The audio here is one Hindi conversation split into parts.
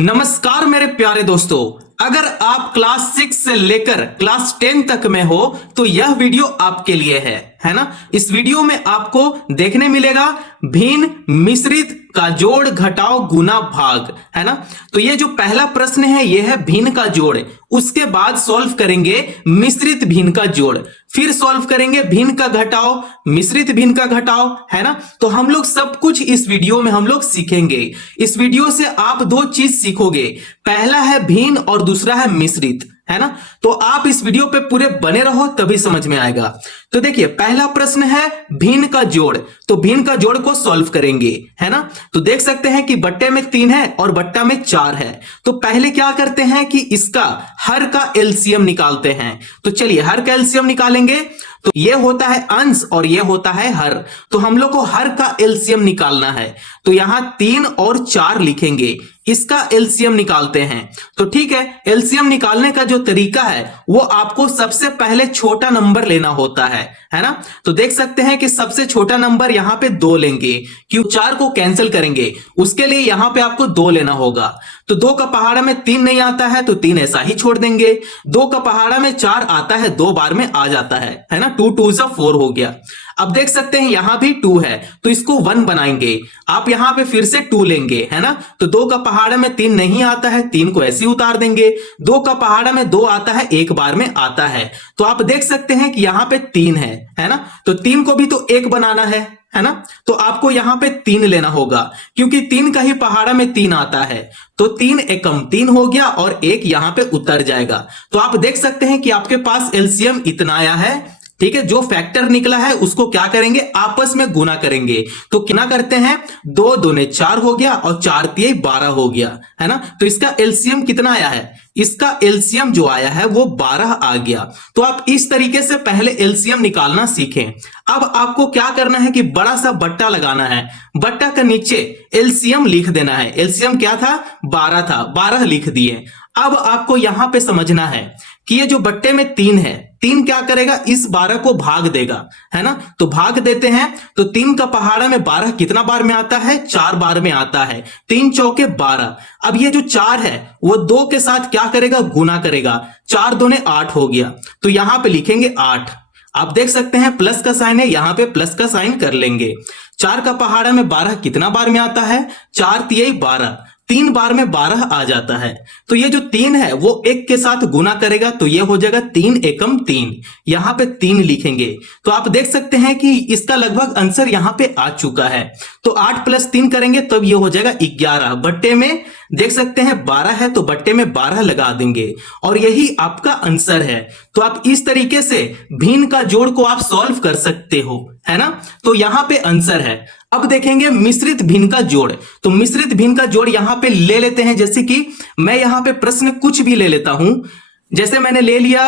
नमस्कार मेरे प्यारे दोस्तों। अगर आप क्लास 6 से लेकर क्लास 10 तक में हो तो यह वीडियो आपके लिए है ना। इस वीडियो में आपको देखने मिलेगा भिन्न मिश्रित का जोड़ घटाव गुना भाग, है ना। तो ये जो पहला प्रश्न है ये है भिन्न का जोड़, उसके बाद सॉल्व करेंगे मिश्रित भिन्न का जोड़, फिर सॉल्व करेंगे भिन्न का घटाव मिश्रित भिन्न का घटाव, है ना। तो हम लोग सब कुछ इस वीडियो में हम लोग सीखेंगे। इस वीडियो से आप दो चीज सीखोगे, पहला है भिन्न और दूसरा है मिश्रित, है ना। तो आप इस वीडियो पे पूरे बने रहो तभी समझ में आएगा। तो देखिए पहला प्रश्न है भिन्न का जोड़, तो भिन्न का जोड़ को सॉल्व करेंगे, है ना। तो देख सकते हैं कि बट्टे में 3 है और बट्टा में 4 है। तो पहले क्या करते हैं कि इसका हर का एलसीएम निकालते हैं। तो चलिए हर का एलसीएम निकालेंगे। तो ये होता है अंश और ये होता है हर, तो हम लोग को हर का एलसीएम निकालना है। तो यहां 3 और 4 लिखेंगे, इसका एलसीएम निकालते हैं। तो ठीक है, एलसीएम निकालने का जो तरीका है वो आपको सबसे पहले छोटा नंबर लेना होता है ना। तो देख सकते हैं कि सबसे छोटा नंबर यहां पे 2 लेंगे, क्यों 4 को कैंसिल करेंगे, उसके लिए यहां पे आपको 2 लेना होगा। तो 2 का पहाड़ा में 3 नहीं आता है तो 3 ऐसा ही छोड़ देंगे। 2 का पहाड़ा में 4 आता है, 2 बार में आ जाता है ना। 2 2 से 4 हो गया। अब देख सकते हैं यहां भी 2 है तो इसको 1 बनाएंगे। आप यहां पे फिर से 2 लेंगे, है ना। तो 2 का पहाड़ा में 3 नहीं आता है, 3 को ऐसे ही उतार देंगे। 2 का पहाड़ा में 2 आता है, 1 बार में आता है। तो आप देख सकते हैं कि यहां पे 3 है ना। तो 3 को भी तो 1 बनाना है ना। तो आपको यहां पे 3 लेना होगा, क्योंकि 3 का ही पहाड़ा में 3 आता है। तो 3 एकम 3 हो गया और 1 यहां पे उतर जाएगा। तो आप देख सकते हैं कि आपके पास एलसीएम इतना आया है। ठीक है, जो फैक्टर निकला है उसको क्या करेंगे, आपस में गुना करेंगे। तो कितना करते हैं, 2 दूने 4 हो गया और 4 तिये 12 हो गया, है ना। तो इसका एलसीएम कितना आया है, इसका एलसीएम जो आया है वो 12 आ गया। तो आप इस तरीके से पहले एलसीएम निकालना सीखें। अब आपको क्या करना है कि बड़ा सा बट्टा लगाना है, बट्टा के नीचे एलसीएम लिख देना है। एलसीएम क्या था, 12 था, 12 लिख दिए। अब आपको यहां पे समझना है कि ये जो बट्टे में 3 है, 3 क्या करेगा, इस 12 को भाग देगा, है ना। तो भाग देते हैं। तो 3 का पहाड़ा में 12 कितना बार में आता है, 4 बार में आता है। 3 चौके 12। अब ये जो 4 है वो 2 के साथ क्या करेगा, गुना करेगा। 4 दूने 8 हो गया। तो यहां पे लिखेंगे 8। आप देख सकते हैं प्लस का साइन है, यहां पे प्लस का साइन कर लेंगे। 4 का पहाड़ा में 12 कितना बार में आता है, 4 तिये 12, 3 बार में 12 आ जाता है। तो ये जो 3 है वो 1 के साथ गुना करेगा, तो ये हो जाएगा 3 एकम 3। यहां पे 3 लिखेंगे। तो आप देख सकते हैं कि इसका लगभग आंसर यहां पे आ चुका है। तो 8 + 3 करेंगे तब ये हो जाएगा 11। बट्टे में देख सकते हैं 12 है तो बट्टे में 12 लगा देंगे और यही आपका आंसर है। तो आप इस तरीके से भिन्न का जोड़ को आप सॉल्व कर सकते हो, है ना। तो यहां पे आंसर है। अब देखेंगे मिश्रित भिन्न का जोड़। तो मिश्रित भिन्न का जोड़ यहां पे ले लेते हैं, जैसे कि मैं यहां पे प्रश्न कुछ भी ले लेता हूं। जैसे मैंने ले लिया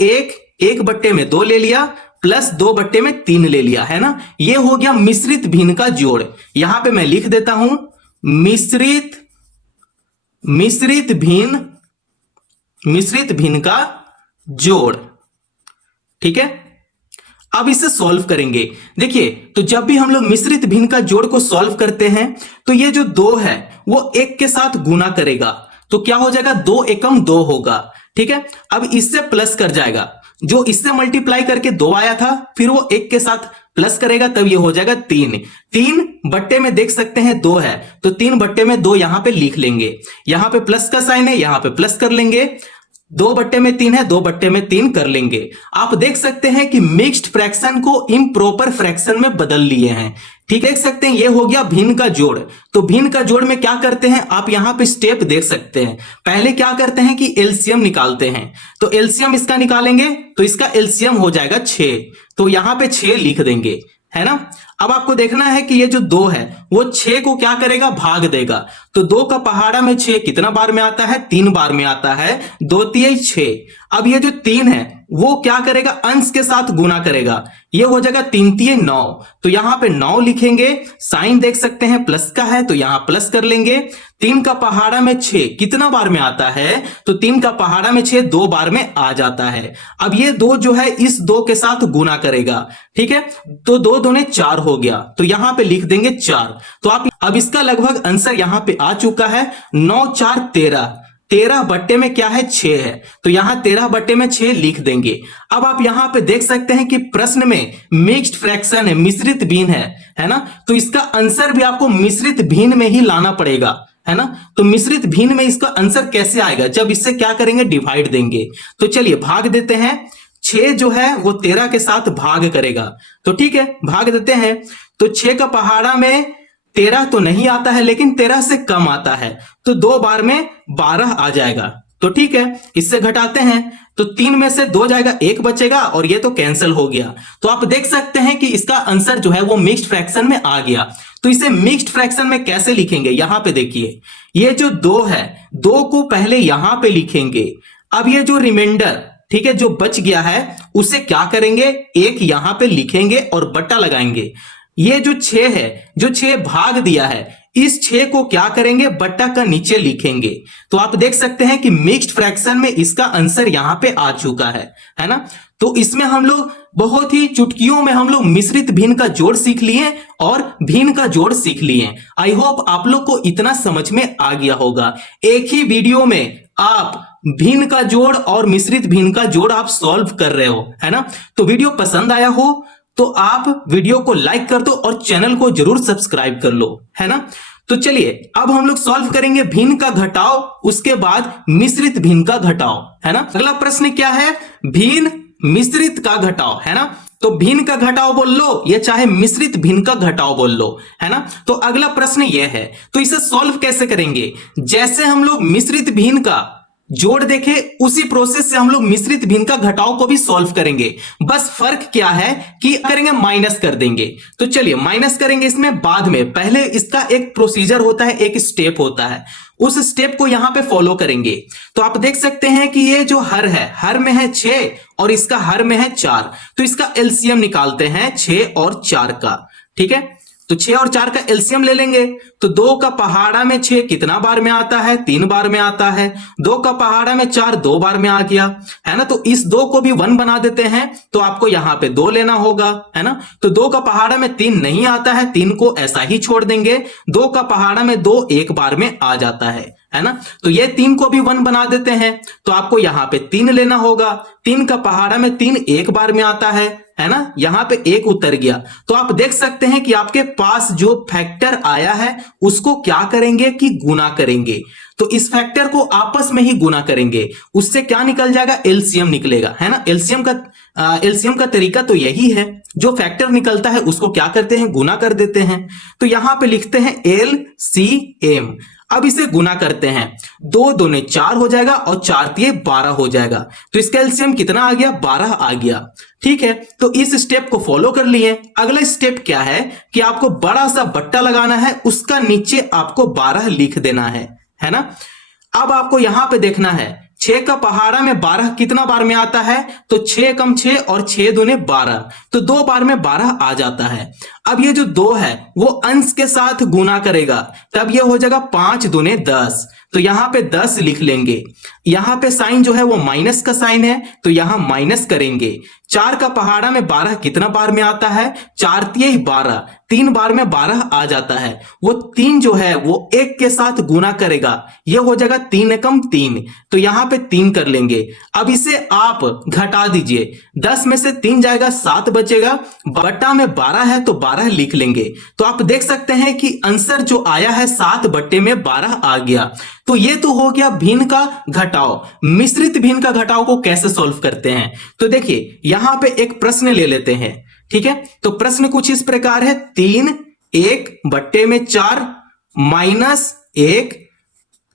1 बट्टे में 2 ले लिया, प्लस 2 बट्टे में 3 ले लिया, है ना। ये हो गया मिश्रित भिन्न का जोड़। यहां पे मैं लिख देता हूं मिश्रित भिन्न का जोड़। ठीक है, अब इसे सॉल्व करेंगे। देखिए तो जब भी हम लोग मिश्रित भिन्न का जोड़ को सॉल्व करते हैं तो ये जो 2 है वो 1 के साथ गुना करेगा। तो क्या हो जाएगा, 2 एकम 2 होगा। ठीक है, अब इससे प्लस कर जाएगा, जो इससे मल्टीप्लाई करके 2 आया था फिर वो 1 के साथ प्लस करेगा, तब ये हो जाएगा 3। 3 बट्टे में देख सकते हैं 2 है तो 3 बट्टे में 2 यहां पे लिख लेंगे। यहां पे प्लस का साइन है, यहां पे प्लस कर लेंगे। 2 बट्टे में 3 है, 2 बट्टे में 3 कर लेंगे। आप देख सकते हैं कि मिक्स्ड फ्रैक्शन को इम्प्रॉपर फ्रैक्शन में बदल लिए हैं। ठीक है, देख सकते हैं ये हो गया भिन्न का जोड़। तो भिन्न का जोड़ में क्या करते हैं, आप यहां पे स्टेप देख सकते हैं। पहले क्या करते हैं कि एलसीएम निकालते हैं। तो एलसीएम इसका निकालेंगे तो इसका एलसीएम हो जाएगा 6। तो यहां पे 6 लिख देंगे, है ना। अब आपको देखना है कि ये जो 2 है वो 6 को क्या करेगा, भाग देगा। तो 2 का पहाड़ा में 6 कितना बार में आता है, 3 बार में आता है। 2 तिये 6। अब ये जो 3 है वो क्या करेगा, अंश के साथ गुना करेगा, ये हो जाएगा 3 3 9। तो यहां पे 9 लिखेंगे, साइन देख सकते हैं प्लस का है तो यहां प्लस कर लेंगे। 3 का पहाड़ा में 6 कितना बार में आता है, तो 3 का पहाड़ा में 6 2 बार में आ जाता है। अब ये 2 जो है इस 2 के साथ गुना करेगा, ठीक है, तो 2 दूने 4 हो गया, तो यहां पे लिख देंगे 4। तो आप अब इसका लगभग आंसर यहां पे आ चुका है, 9 4 13, 13 बट्टे में क्या है 6 है, तो यहां 13 बट्टे में 6 लिख देंगे। अब आप यहां पे देख सकते हैं कि प्रश्न में मिक्स्ड फ्रैक्शन है, मिश्रित भिन्न है ना, तो इसका आंसर भी आपको मिश्रित भिन्न में ही लाना पड़ेगा, है ना। तो मिश्रित भिन्न में इसका आंसर कैसे आएगा, जब इससे क्या करेंगे, डिवाइड देंगे। तो चलिए भाग देते हैं, 6 जो है वो 13 के साथ भाग करेगा, तो ठीक है भाग देते हैं। तो 6 का पहाड़ा में 13 तो नहीं आता है, लेकिन 13 से कम आता है, तो 2 बार में 12 आ जाएगा, तो ठीक है इससे घटाते हैं, तो 3 में से 2 जाएगा, 1 बचेगा और ये तो कैंसिल हो गया। तो आप देख सकते हैं कि इसका आंसर जो है वो मिक्स्ड फ्रैक्शन में आ गया। तो इसे मिक्स्ड फ्रैक्शन में कैसे लिखेंगे, यहां पे देखिए, ये जो 2 है 2 को पहले यहां पे लिखेंगे। अब ये जो रिमाइंडर, ठीक है, जो बच गया है उसे क्या करेंगे, 1 यहां पे लिखेंगे और बट्टा लगाएंगे। ये जो 6 है, जो 6 भाग दिया है, इस 6 को क्या करेंगे, बट्टा का नीचे लिखेंगे। तो आप देख सकते हैं कि मिक्स्ड फ्रैक्शन में इसका आंसर यहां पे आ चुका है ना। तो इसमें हम लोग बहुत ही चुटकियों में हम लोग मिश्रित भिन्न का जोड़ सीख लिए और भिन्न का जोड़ सीख लिए। आई होप आप लोग को इतना समझ में आ गया होगा। एक ही वीडियो में आप भिन्न का जोड़ और मिश्रित भिन्न का जोड़ आप सॉल्व कर रहे हो, है ना। तो वीडियो पसंद आया हो तो आप वीडियो को लाइक कर दो और चैनल को जरूर सब्सक्राइब कर लो, है ना। तो चलिए अब हम लोग सॉल्व करेंगे भिन्न का घटाव, उसके बाद मिश्रित भिन्न का घटाव, है ना। अगला प्रश्न क्या है, भिन्न मिश्रित का घटाव, है ना। तो भिन्न का घटाव बोल लो या चाहे मिश्रित भिन्न का घटाव बोल लो, है ना। तो अगला प्रश्न यह है, तो इसे सॉल्व कैसे करेंगे, जैसे हम लोग मिश्रित भिन्न का जोड़ देखे उसी प्रोसेस से हम लोग मिश्रित भिन्न का घटाव को भी सॉल्व करेंगे। बस फर्क क्या है कि करेंगे, माइनस कर देंगे। तो चलिए माइनस करेंगे इसमें बाद में, पहले इसका एक प्रोसीजर होता है, एक स्टेप होता है, उस स्टेप को यहां पे फॉलो करेंगे। तो आप देख सकते हैं कि ये जो हर है, हर में है 6 और इसका हर में है 4, तो इसका एलसीएम निकालते हैं 6 और 4 का, ठीक है। तो 6 और 4 का एलसीएम ले लेंगे। तो 2 का पहाड़ा में 6 कितना बार में आता है, 3 बार में आता है। 2 का पहाड़ा में 4 2 बार में आ गया, है ना। तो इस 2 को भी 1 बना देते हैं, तो आपको यहां पे 2 लेना होगा, है ना। तो 2 का पहाड़ा में 3 नहीं आता है, 3 को ऐसा ही छोड़ देंगे। 2 का पहाड़ा में 2 1 बार में आ जाता है ना। तो ये 3 को भी 1 बना देते हैं, तो आपको यहां पे 3 लेना होगा। 3 का पहाड़ा में 3 1 बार में आता है ना, यहां पे 1 उतर गया। तो आप देख सकते हैं कि आपके पास जो फैक्टर आया है उसको क्या करेंगे कि गुना करेंगे। तो इस फैक्टर को आपस में ही गुना करेंगे, उससे क्या निकल जाएगा, एलसीएम निकलेगा, है ना। एलसीएम का तरीका तो यही है, जो फैक्टर निकलता है उसको क्या करते हैं, गुना कर देते हैं। तो यहां पे लिखते हैं एलसीएम। अब इसे गुना करते हैं, 2 दूने 4 हो जाएगा और 4 तिये 12 हो जाएगा। तो इसका एलसीएम कितना आ गया, 12 आ गया, ठीक है। तो इस स्टेप को फॉलो कर लिए। अगला स्टेप क्या है कि आपको बड़ा सा बट्टा लगाना है, उसका नीचे आपको 12 लिख देना है ना। अब आपको यहां पे देखना है, 6 का पहाड़ा में 12 कितना बार में आता है, तो 6 कम 6 और 6 दूने 12, तो 2 बार में 12 आ जाता है। अब ये जो 2 है वो अंश के साथ गुना करेगा, तब ये हो जाएगा 5 दूने 10, तो यहां पे 10 लिख लेंगे। यहां पे साइन जो है वो माइनस का साइन है, तो यहां माइनस करेंगे। 4 का पहाड़ा में 12 कितना बार में आता है, 4 तिये 12, 3 बार में 12 आ जाता है। वो 3 जो है वो 1 के साथ गुना करेगा, ये हो जाएगा 3 एकम 3, तो यहां पे 3 कर लेंगे। अब इसे आप घटा दीजिए, 10 में से 3 जाएगा 7 बचेगा, बट्टा में 12 है तो 12 लिख लेंगे। तो आप देख सकते हैं कि आंसर जो आया है 7 बट्टे में 12 आ गया। तो ये तो हो गया भिन्न का घटाव। मिश्रित भिन्न का घटाव को कैसे सॉल्व करते हैं, तो देखिए यहां पे एक प्रश्न ले लेते हैं, ठीक है। तो प्रश्न कुछ इस प्रकार है, 3 1 बट्टे में 4 माइनस 1,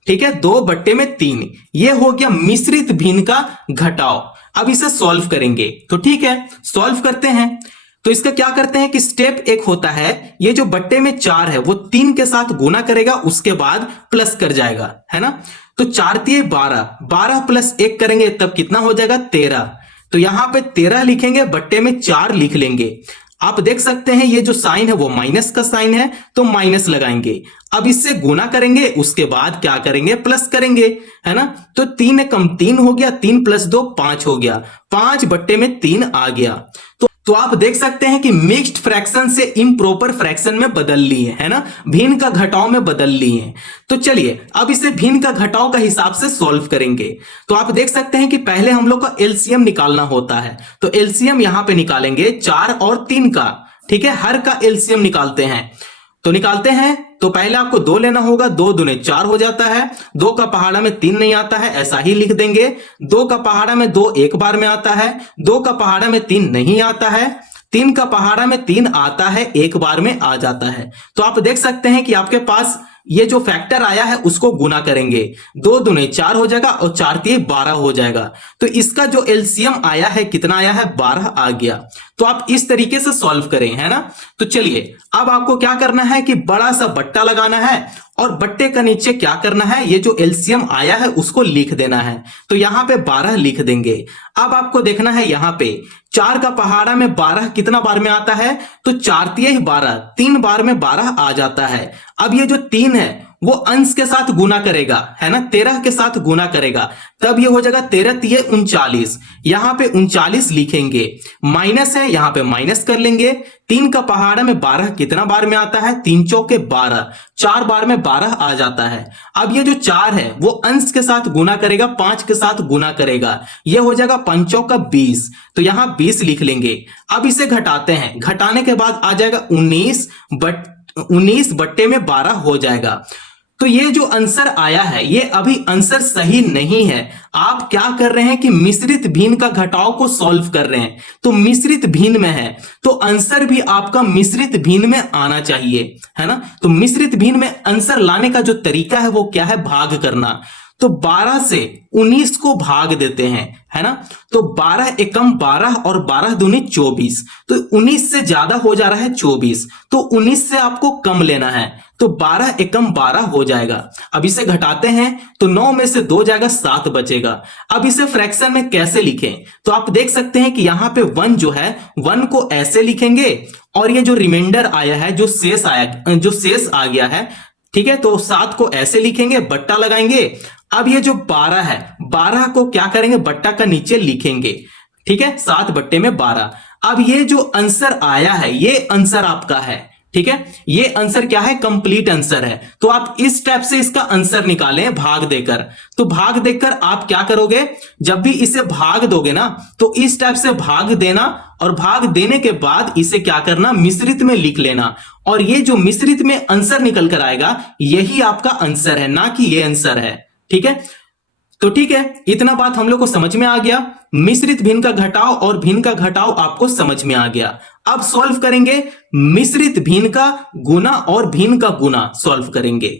ठीक है, 2 बट्टे में 3, ये हो गया मिश्रित भिन्न का घटाव। अब इसे सॉल्व करेंगे, तो ठीक है सॉल्व करते हैं। तो इसका क्या करते हैं कि स्टेप एक होता है, ये जो बट्टे में 4 है वो 3 के साथ गुना करेगा, उसके बाद प्लस कर जाएगा, है ना। तो 4 तिये 12, 12 प्लस 1 करेंगे तब कितना हो जाएगा 13। तो यहां पे 13 लिखेंगे, बट्टे में 4 लिख लेंगे। आप देख सकते हैं ये जो साइन है वो माइनस का साइन है, तो माइनस लगाएंगे। अब इससे गुना करेंगे, उसके बाद क्या करेंगे प्लस करेंगे, है ना। तो 3 कम 3 हो गया, 3 प्लस 2 5 हो गया, 5 बट्टे में 3 आ गया। तो आप देख सकते हैं कि मिक्स्ड फ्रैक्शन से इम्प्रॉपर फ्रैक्शन में बदल लिए, है ना, भिन्न का घटाव में बदल लिए। तो चलिए अब इसे भिन्न का घटाव का हिसाब से सॉल्व करेंगे। तो आप देख सकते हैं कि पहले हम लोग का एलसीएम निकालना होता है, तो एलसीएम यहां पे निकालेंगे 4 और 3 का, ठीक है, हर का एलसीएम निकालते हैं। तो निकालते हैं, तो पहले आपको 2 लेना होगा, 2 दूने 4 हो जाता है, 2 का पहाड़ा में 3 नहीं आता है, ऐसा ही लिख देंगे। 2 का पहाड़ा में 2 एक बार में आता है, 2 का पहाड़ा में 3 नहीं आता है, 3 का पहाड़ा में 3 आता है, एक बार में आ जाता है। तो आप देख सकते हैं कि आपके पास ये जो फैक्टर आया है उसको गुना करेंगे, 2 दूने 4 हो जाएगा और 4 तिये 12 हो जाएगा। तो इसका जो एलसीएम आया है कितना आया है 12 आ गया। तो आप इस तरीके से सॉल्व करें, है ना। तो चलिए अब आपको क्या करना है कि बड़ा सा बट्टा लगाना है और बट्टे का नीचे क्या करना है, ये जो एलसीएम आया है उसको लिख देना है। तो यहां पे 12 लिख देंगे। अब आपको देखना है यहां पे 4 का पहाड़ा में 12 कितना बार में आता है, तो 4 तिये 12, 3 बार में 12 आ जाता है। अब ये जो 3 है वो अंश के साथ गुना करेगा, है ना, 13 के साथ गुना करेगा, तब ये हो जाएगा 13 तिये 39। यहां पे 39 लिखेंगे, माइनस है यहां पे माइनस कर लेंगे। 3 का पहाड़ा में 12 कितना बार में आता है, 3 चौके 12, 4 बार में 12 आ जाता है। अब ये जो 4 है वो अंश के साथ गुना करेगा, 5 के साथ गुना करेगा, ये हो जाएगा 5 चौका 20, तो यहां 20 लिख लेंगे। अब इसे घटाते हैं, घटाने के बाद आ जाएगा 19 बट्टे में 12 हो जाएगा। तो ये जो आंसर आया है ये अभी आंसर सही नहीं है। आप क्या कर रहे हैं कि मिश्रित भिन्न का घटाव को सॉल्व कर रहे हैं, तो मिश्रित भिन्न में है तो आंसर भी आपका मिश्रित भिन्न में आना चाहिए, है ना। तो मिश्रित भिन्न में आंसर लाने का जो तरीका है वो क्या है, भाग करना। तो 12 से 19 को भाग देते हैं, है ना। तो 12 एकम 12 और 12 दूनी 24, तो 19 से ज्यादा हो जा रहा है 24, तो 19 से आपको कम लेना है, तो 12 एकम 12 हो जाएगा। अब इसे घटाते हैं तो 9 में से 2 जाएगा, 7 बचेगा। अब इसे फ्रैक्शन में कैसे लिखें, तो आप देख सकते हैं कि यहां पे 1 जो है 1 को ऐसे लिखेंगे और ये जो रिमाइंडर आया है, जो शेष आ गया है, ठीक है, तो 7 को ऐसे लिखेंगे, बट्टा लगाएंगे। अब ये जो 12 है, 12 को क्या करेंगे, बट्टा का नीचे लिखेंगे, ठीक है, 7 बट्टे में 12। अब ये जो आंसर आया है ये आंसर आपका है, ठीक है, ये आंसर क्या है, कंप्लीट आंसर है। तो आप इस स्टेप से इसका आंसर निकालें भाग देकर। तो भाग देकर आप क्या करोगे, जब भी इसे भाग दोगे ना तो इस स्टेप से भाग देना, और भाग देने के बाद इसे क्या करना, मिश्रित में लिख लेना, और ये जो मिश्रित में आंसर निकल कर आएगा यही आपका आंसर है, ना कि ये आंसर है, ठीक है। तो ठीक है, इतना बात हम लोग को समझ में आ गया। मिश्रित भिन्न का घटाव और भिन्न का घटाव आपको समझ में आ गया। अब सॉल्व करेंगे मिश्रित भिन्न का गुना और भिन्न का गुना सॉल्व करेंगे।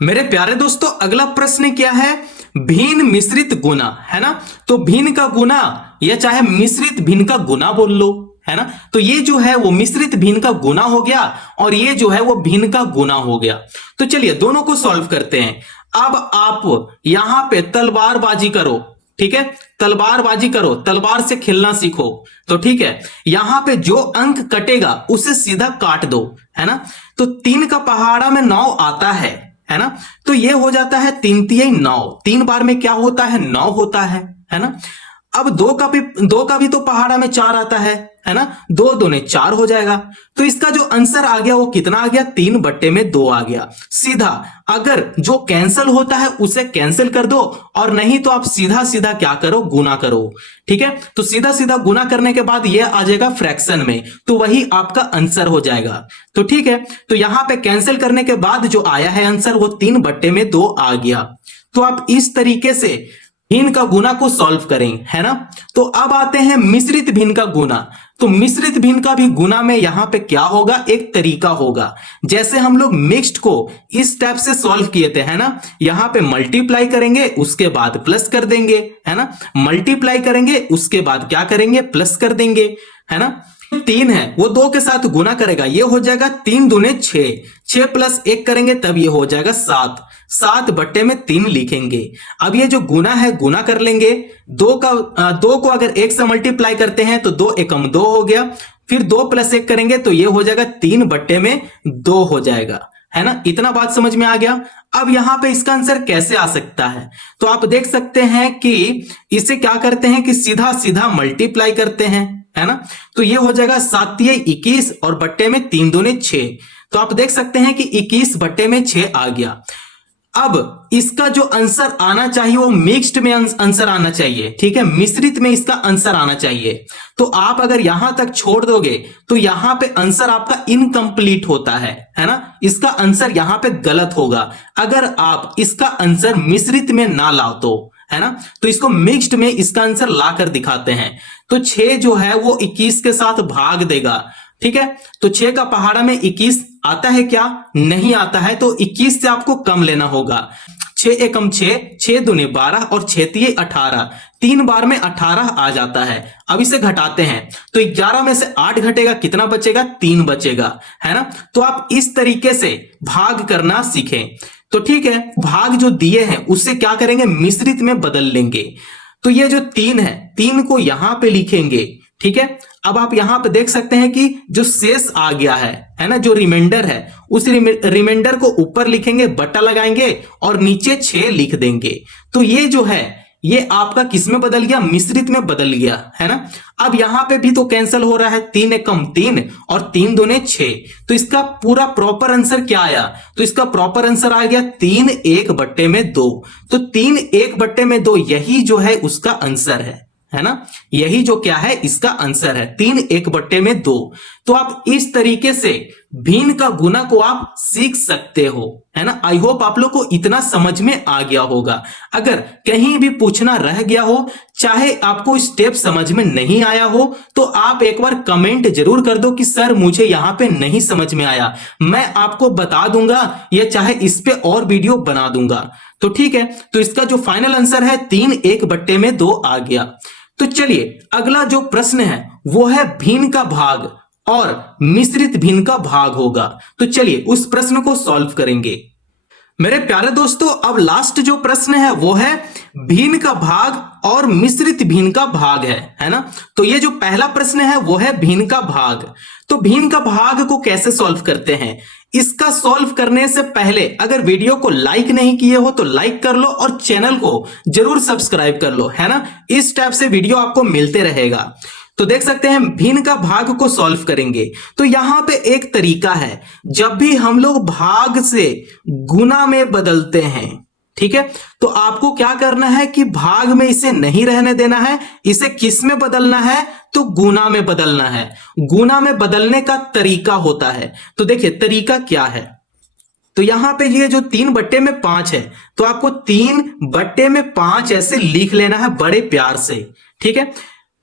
मेरे प्यारे दोस्तों अगला प्रश्न क्या है, भिन्न मिश्रित गुना, है ना। तो भिन्न का गुना या चाहे मिश्रित भिन्न का गुना बोल लो, है ना। तो ये जो है वो मिश्रित भिन्न का गुना हो गया और ये जो है वो भिन्न का गुना हो गया। तो चलिए दोनों को सॉल्व करते हैं। अब आप यहां पे तलवारबाजी करो, ठीक है, तलवारबाजी करो, तलवार से खेलना सीखो। तो ठीक है, यहां पे जो अंक कटेगा उसे सीधा काट दो, है ना। तो 3 का पहाड़ा में 9 आता है ना। तो ये हो जाता है 3 तिये 9, 3 बार में क्या होता है, 9 होता है ना। अब 2 का भी तो पहाड़ा में 4 आता है ना, 2 दूने 4 हो जाएगा। तो इसका जो आंसर आ गया वो कितना आ गया, 3 बट्टे में 2 आ गया। सीधा अगर जो कैंसिल होता है उसे कैंसिल कर दो, और नहीं तो आप सीधा सीधा क्या करो, गुना करो, ठीक है। तो सीधा सीधा गुना करने के बाद ये आ जाएगा फ्रैक्शन में, तो वही आपका आंसर हो जाएगा। तो ठीक है, तो यहां पे कैंसिल करने के बाद जो आया है आंसर वो 3 बट्टे में 2 आ गया। तो आप इस तरीके से भिन्न का गुना को सॉल्व करें, है ना। तो अब आते हैं मिश्रित भिन्न का गुना। तो मिश्रित भिन्न का भी गुना में यहां पे क्या होगा, एक तरीका होगा। जैसे हम लोग मिक्स्ड को इस स्टेप से सॉल्व किए थे, है ना। यहां पे मल्टीप्लाई करेंगे उसके बाद प्लस कर देंगे, है ना। मल्टीप्लाई करेंगे उसके बाद क्या करेंगे, प्लस कर देंगे, है ना। तीन है वो दो के साथ गुना करेगा, ये हो जाएगा 3 दूने 6, 6 प्लस 1 करेंगे तब ये हो जाएगा 7, 7 बट्टे में 3 लिखेंगे। अब ये जो गुना है गुना कर लेंगे, दो को अगर 1 से मल्टीप्लाई करते हैं तो 2 एकम 2 हो गया, फिर 2 प्लस 1 करेंगे तो ये हो जाएगा 3 बट्टे में 2 हो जाएगा, है ना। इतना बात समझ में आ गया। अब यहां पे इसका आंसर कैसे आ सकता है, तो आप देख सकते हैं कि इसे क्या करते हैं कि सीधा सीधा मल्टीप्लाई करते हैं, है ना। तो ये हो जाएगा 7 21 और बट्टे में 3 दूने 6, तो आप देख सकते हैं कि 21 बट्टे में 6 आ गया। अब इसका जो आंसर आना चाहिए वो मिक्स्ड में आंसर आना चाहिए, ठीक है, मिश्रित में इसका आंसर आना चाहिए। तो आप अगर यहां तक छोड़ दोगे तो यहां पे आंसर आपका इनकम्प्लीट होता है ना, इसका आंसर यहां पे गलत होगा अगर आप इसका आंसर मिश्रित में ना लाओ तो, है ना। तो इसको मिक्स्ड में इसका आंसर लाकर दिखाते हैं। तो 6 जो है वो 21 के साथ भाग देगा, ठीक है। तो 6 का पहाड़ा में 21 आता है क्या, नहीं आता है, तो 21 से आपको कम लेना होगा। 6 एकम 6, 6 दूने 12 और 6 तिये 18, 3 बार में 18 आ जाता है। अब इसे घटाते हैं तो 11 में से 8 घटेगा, कितना बचेगा, 3 बचेगा, है ना। तो आप इस तरीके से भाग करना सीखें। तो ठीक है, भाग जो दिए हैं उससे क्या करेंगे, मिश्रित में बदल लेंगे। तो ये जो 3 है, 3 को यहां पे लिखेंगे, ठीक है। अब आप यहां पे देख सकते हैं कि जो शेष आ गया है ना, जो रिमाइंडर है उस रिमाइंडर को ऊपर लिखेंगे, बट्टा लगाएंगे और नीचे 6 लिख देंगे। तो ये जो है ये आपका किस में बदल गया, मिश्रित में बदल गया, है ना। अब यहां पे भी तो कैंसिल हो रहा है, 3 एकम 3 और 3 दूने 6, तो इसका पूरा प्रॉपर आंसर क्या आया, तो इसका प्रॉपर आंसर आ गया 3 1 बट्टे में 2। तो 3 1 बट्टे में 2 यही जो है उसका आंसर है ना, यही जो क्या है इसका आंसर है 3 1 बट्टे में 2। तो आप इस तरीके से भिन्न का गुना को आप सीख सकते हो, है ना। आई होप आप लोग को इतना समझ में आ गया होगा। अगर कहीं भी पूछना रह गया हो, चाहे आपको स्टेप समझ में नहीं आया हो, तो आप एक बार कमेंट जरूर कर दो कि सर मुझे यहां पे नहीं समझ में आया, मैं आपको बता दूंगा या चाहे इस पे और वीडियो बना दूंगा। तो ठीक है, तो इसका जो फाइनल आंसर है 3 1 बट्टे में 2 आ गया। तो चलिए अगला जो प्रश्न है वो है भिन्न का भाग और मिश्रित भिन्न का भाग होगा। तो चलिए उस प्रश्न को सॉल्व करेंगे। मेरे प्यारे दोस्तों, अब लास्ट जो प्रश्न है वो है भिन्न का भाग और मिश्रित भिन्न का भाग है ना। तो ये जो पहला प्रश्न है वो है भिन्न का भाग। तो भिन्न का भाग को कैसे सॉल्व करते हैं, इसका सॉल्व करने से पहले अगर वीडियो को लाइक नहीं किए हो तो लाइक कर लो और चैनल को जरूर सब्सक्राइब कर लो, है ना। इस टाइप से वीडियो आपको मिलते रहेगा। तो देख सकते हैं भिन्न का भाग को सॉल्व करेंगे। तो यहां पे एक तरीका है, जब भी हम लोग भाग से गुना में बदलते हैं, ठीक है, तो आपको क्या करना है कि भाग में इसे नहीं रहने देना है, इसे किस में बदलना है, तो गुना में बदलना है। गुना में बदलने का तरीका होता है, तो देखिए तरीका क्या है। तो यहां पे ये जो 3 बट्टे में 5 है, तो आपको 3 बट्टे में 5 ऐसे लिख लेना है बड़े प्यार से, ठीक है।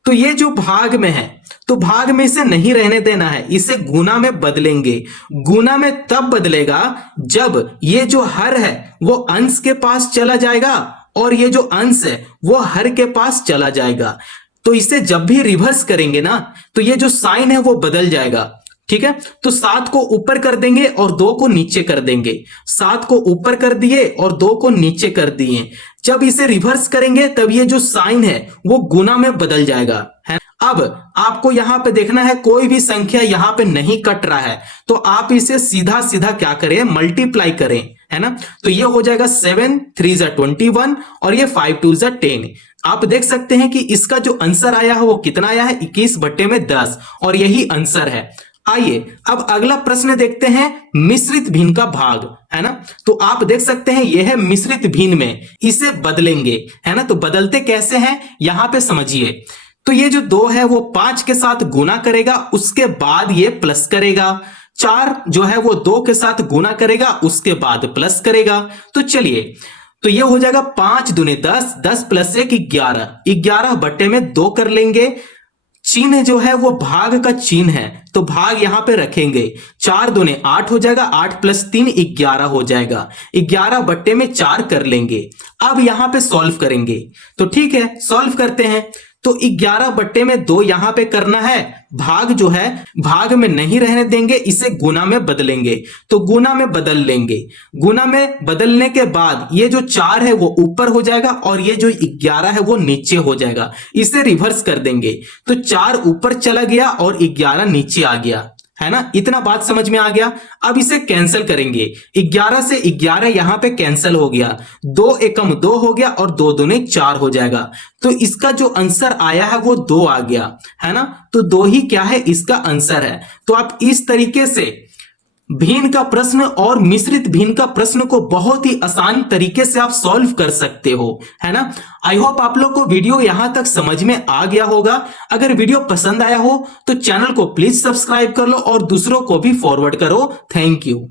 तो ये जो भाग में है, तो भाग में इसे नहीं रहने देना है, इसे गुना में बदलेंगे। गुना में तब बदलेगा जब ये जो हर है वो अंश के पास चला जाएगा और ये जो अंश है वो हर के पास चला जाएगा। तो इसे जब भी रिवर्स करेंगे ना, तो ये जो साइन है वो बदल जाएगा, ठीक है। तो 7 को ऊपर कर देंगे और 2 को नीचे कर देंगे। 7 को ऊपर कर दिए और 2 को नीचे कर दिए। जब इसे रिवर्स करेंगे तब ये जो साइन है वो गुना में बदल जाएगा, है। अब आपको यहां पे देखना है कोई भी संख्या यहां पे नहीं कट रहा है, तो आप इसे सीधा सीधा क्या करें, मल्टीप्लाई करें, है ना। तो ये हो जाएगा 7 3 = 21 और ये 5 2 = 10। आप देख सकते हैं कि इसका जो आंसर आया है वो कितना आया है, 21 बट्टे में 10, और यही आंसर है। आइए अब अगला प्रश्न देखते हैं मिश्रित भिन्न का भाग, है ना। तो आप देख सकते हैं यह है मिश्रित भिन्न में, इसे बदलेंगे, है ना। तो बदलते कैसे हैं यहां पे समझिए। तो ये जो 2 है वो 5 के साथ गुना करेगा, उसके बाद ये प्लस करेगा। 4 जो है वो 2 के साथ गुना करेगा, उसके बाद प्लस करेगा। तो चलिए, तो ये हो जाएगा 5 दूने 10, 10 + 1 11, 11 बट्टे में 2 कर लेंगे। चिन्ह जो है वो भाग का चिन्ह है, तो भाग यहां पे रखेंगे। 4 दूने 8 हो जाएगा, 8 + 3 11 हो जाएगा। 11 बट्टे में 4 कर लेंगे। अब यहां पे सॉल्व करेंगे। तो ठीक है, सॉल्व करते हैं। तो 11/2 यहां पे करना है, भाग जो है भाग में नहीं रहने देंगे, इसे गुना में बदलेंगे। तो गुना में बदल लेंगे, गुना में बदलने के बाद ये जो 4 है वो ऊपर हो जाएगा और ये जो 11 है वो नीचे हो जाएगा। इसे रिवर्स कर देंगे, तो 4 ऊपर चला गया और 11 नीचे आ गया, है ना। इतना बात समझ में आ गया। अब इसे कैंसिल करेंगे, 11 से 11 यहां पे कैंसिल हो गया, 2 एकम 2 हो गया और 2 दूने 4 हो जाएगा। तो इसका जो आंसर आया है वो 2 आ गया, है ना। तो 2 ही क्या है, इसका आंसर है। तो आप इस तरीके से भिन्न का प्रश्न और मिश्रित भिन्न का प्रश्न को बहुत ही आसान तरीके से आप सॉल्व कर सकते हो, है ना। आई होप आप लोग को वीडियो यहां तक समझ में आ गया होगा। अगर वीडियो पसंद आया हो तो चैनल को प्लीज सब्सक्राइब कर लो और दूसरों को भी फॉरवर्ड करो। Thank you.